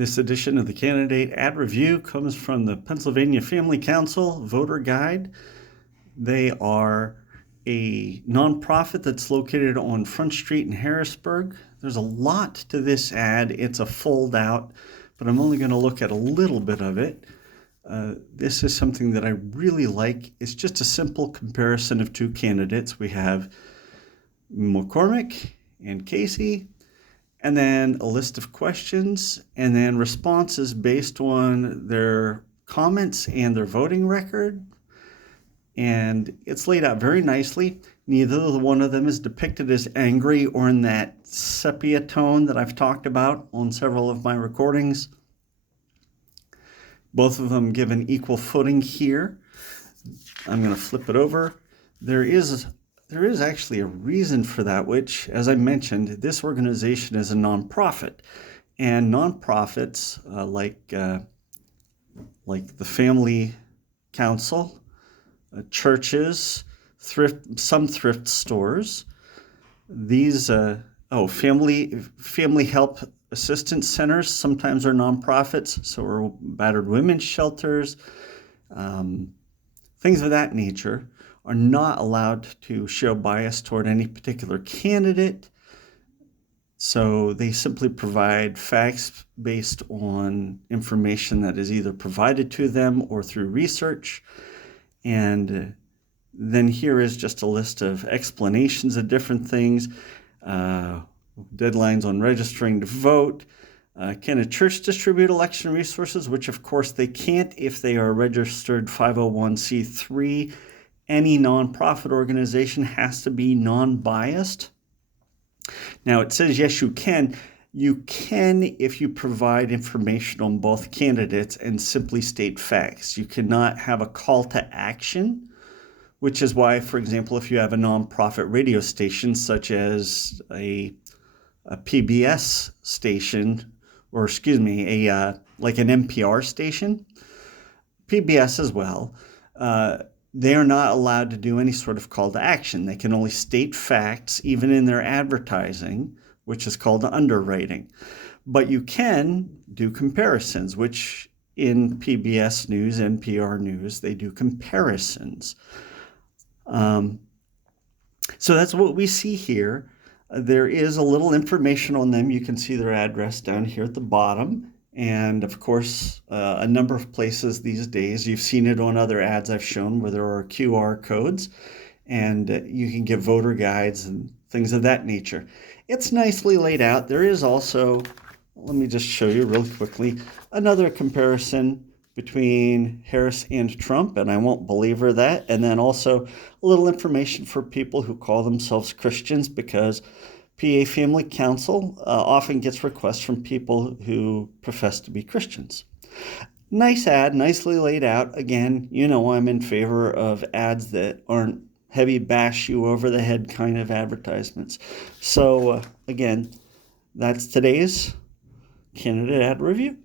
This edition of the Candidate Ad Review comes from the Pennsylvania Family Council Voter Guide. They are a nonprofit that's located on Front Street in Harrisburg. There's a lot to this ad. It's a fold out, but I'm only going to look at a little bit of it. This is something that I really like. It's just a simple comparison of two candidates. We have McCormick and Casey, and then a list of questions, and then responses based on their comments and their voting record. And it's laid out very nicely. Neither one of them is depicted as angry or in that sepia tone that I've talked about on several of my recordings. Both of them given equal footing here. I'm going to flip it over. There is actually a reason for that, which, as I mentioned, this organization is a nonprofit. And nonprofits, like the Family Council, churches, some thrift stores, these family help assistance centers sometimes are nonprofits, so are battered women's shelters, things of that nature, are not allowed to show bias toward any particular candidate. So they simply provide facts based on information that is either provided to them or through research. And then here is just a list of explanations of different things, deadlines on registering to vote. Can a church distribute election resources? Which, of course, they can't if they are a registered 501c3. Any nonprofit organization has to be non-biased. Now, it says, yes, you can. You can if you provide information on both candidates and simply state facts. You cannot have a call to action, which is why, for example, if you have a nonprofit radio station, such as a PBS station, or like an NPR station, PBS as well, they are not allowed to do any sort of call to action. They can only state facts, even in their advertising, which is called underwriting. But you can do comparisons, which in PBS News, NPR News, they do comparisons. So that's what we see here. There is a little information on them. You can see their address down here at the bottom. And of course, a number of places these days, you've seen it on other ads I've shown where there are QR codes, and you can get voter guides and things of that nature. It's nicely laid out. There is also, let me just show you real quickly, another comparison between Harris and Trump, and I won't belabor that. And then also a little information for people who call themselves Christians, because PA Family Council often gets requests from people who profess to be Christians. Nice ad, nicely laid out. Again, you know I'm in favor of ads that aren't heavy bash you over the head kind of advertisements. So again, that's today's Candidate Ad Review.